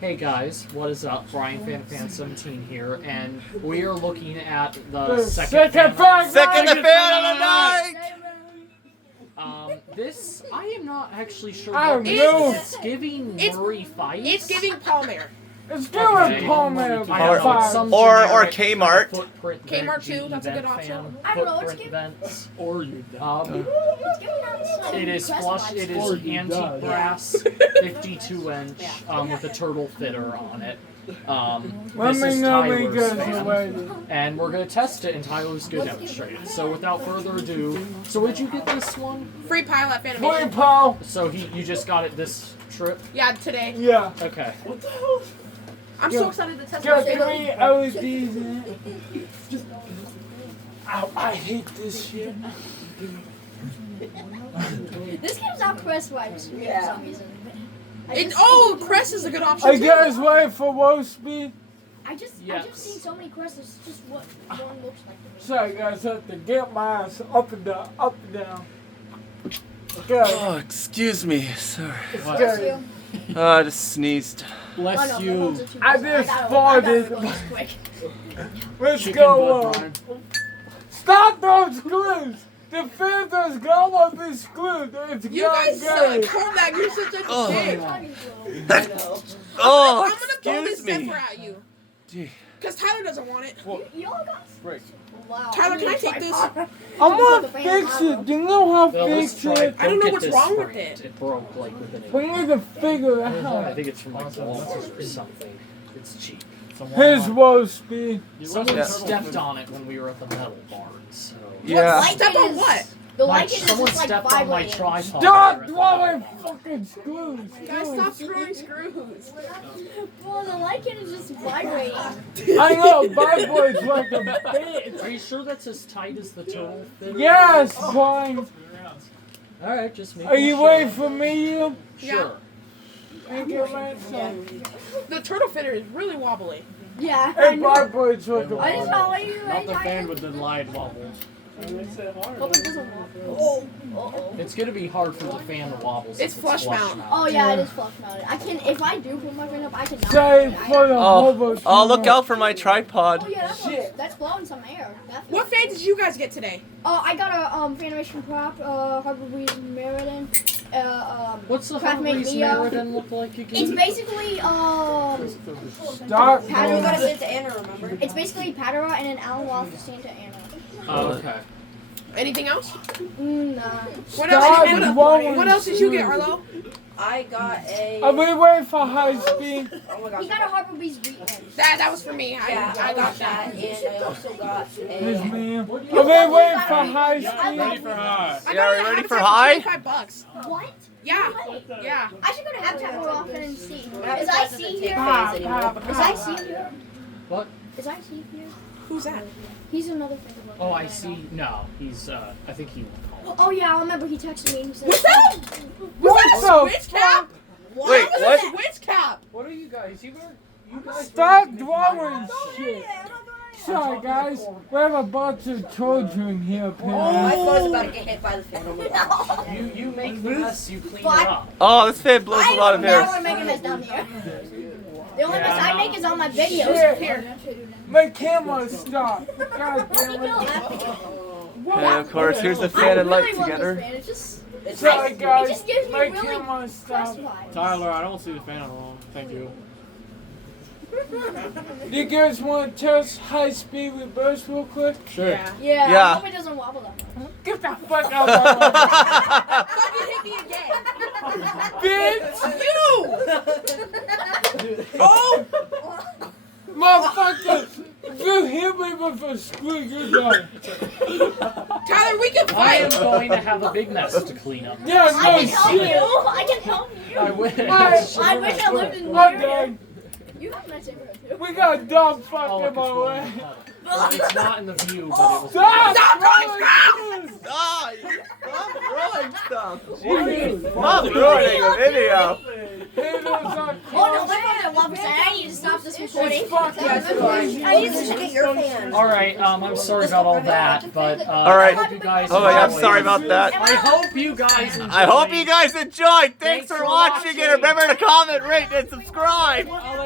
Hey guys, what is up? Brian Fan 17 here, and we are looking at the second fan of the night. This I am not actually sure. It's giving Murray Fieus. It's giving Palmer. It's doing Palmer Or Kmart. Kmart too, that's a good option. I don't know, it's giving... Or it is flush. It is Or antique brass, 52-inch, with a turtle fitter on it. This is Tyler's fan, and we're gonna test it, and Tyler's gonna demonstrate it. So without further ado, so where'd you get this one? Free pile at Fanimation. Free pile. So you just got it this trip? Yeah, today. Yeah. Okay. What the hell? I'm so excited to test Got it. 3 LEDs in it. Ow, I hate this shit. This gives out Crest vibes for some reason. Crest is a good option Are too. you guys ready for low speed? I just seen so many Crests. It's just what one looks like. Sorry guys, I have to get my ass up and down, up and down. Okay. Oh, excuse me, sir. Okay. I just sneezed. Bless you. I just farted. Let's go. Stop those screws! The filter's gonna be screwed. It's You not guys good. suck. Hold that. You're such a dick. Oh, I'm gonna throw this excuse me. zephyr at you. Gee. Because Tyler doesn't want it. You all got... Break. Wow. Tyler, can I take this? I'm gonna fix it. Do you know how to fix it? I don't know what's wrong with it. It broke like within a We need to figure it I out. think it's from like Walmart or something. It's cheap. Here's low speed. Someone stepped on it when we were at the metal barn. So. Yeah. Step on what? The light is Someone just like stepped on my vibrating. tripod. Stop throwing fucking screws. Guys, stop screwing screws. Well, the light is just vibrating. I know, my boy's like a bitch. Are you sure that's as tight as the turtle fit? Yes, fine. Alright, just make Are you ready for me, you? Sure. Thank you, man. The turtle fitter is really wobbly. Yeah, I Hey, know. my boy's like a I just want to let you Not the fan with the light wobble. Hope it doesn't wobble. It's gonna be hard for the fan to wobble. It's flush mount. Oh yeah, it is flush mounted. I can, if I do put my fan up, I can. Say for the hobo. Oh, look out for my tripod. Oh yeah, that's blowing some air. Definitely. What fan did you guys get today? I got a Fanimation prop, Harbor Breeze Meriden. What's the Craft Mate Humvee's Leo. Meriden look like again? It's basically Stop. Patera. Santa Ana, remember? It's basically Patera and an Alan Walsh Santa Ana. Oh, okay. Anything else? Nah. What else did you get, Arlo? I got a. Are we waiting for high speed? Oh my gosh. He got a Harbor Breeze Reed. That was for me. Yeah, I got that. and I also got Yes, a. ma'am. Are we waiting for high speed? I Yeah, got are it we ready at for Habitat high? $25. What? Yeah. Yeah. I should go to Habitat more often and see. Is Habitat I doesn't see take here? fans anymore. Is I see here? What? Is I see here? Who's that? He's another friend of mine. Oh, I see. No, he's, I think he will call. Oh yeah, I remember he texted me and he said. What's that? What Was the that Switch cap? Wait, That was what? a Switch cap. What are you guys? You guys Stop drawing shit. Sorry, guys. We have a bunch of children here, My apparently. phone's about to get hit by the fan. You make the mess, you clean it up. Oh, this fan blows a lot of Now air. we're making this down here. The only mess I make is on my videos. Here. My camera stop. God damn it. And of course, here's the fan and light together. It's just, Sorry, it guys. just gives me My really camera Crest stop. vibes. Tyler, I don't see the fan at all. Thank you. Do you guys want to test high speed reverse real quick? Sure. Yeah. Yeah, Yeah. I hope it doesn't wobble that much. Get the fuck out of my Fucking hit me again. bitch! You! Oh! Motherfucker! If you hit me with a screw, you're done. Tyler, we can I am fight. going to have a big mess to clean up. Yeah, I no can help shit. you. I can help you. I wish. I wish I lived in I'm Murray. done. You have a nice neighborhood too. We got a dog fuck Oh, in my way. well, it's not in the view, but it was. Stop! Ah, stop throwing stuff. Jeez. Stop ruining the video. Haters are Oh, no, wait, wait, I need to stop this recording. fucking crazy. I need to check out your fan. All right. I'm sorry about all that, but All right. I hope you guys. Oh my God, I'm enjoyed. sorry about that. I hope you guys enjoyed. I hope you guys enjoyed. Thanks for watching, and remember to comment, rate, and subscribe.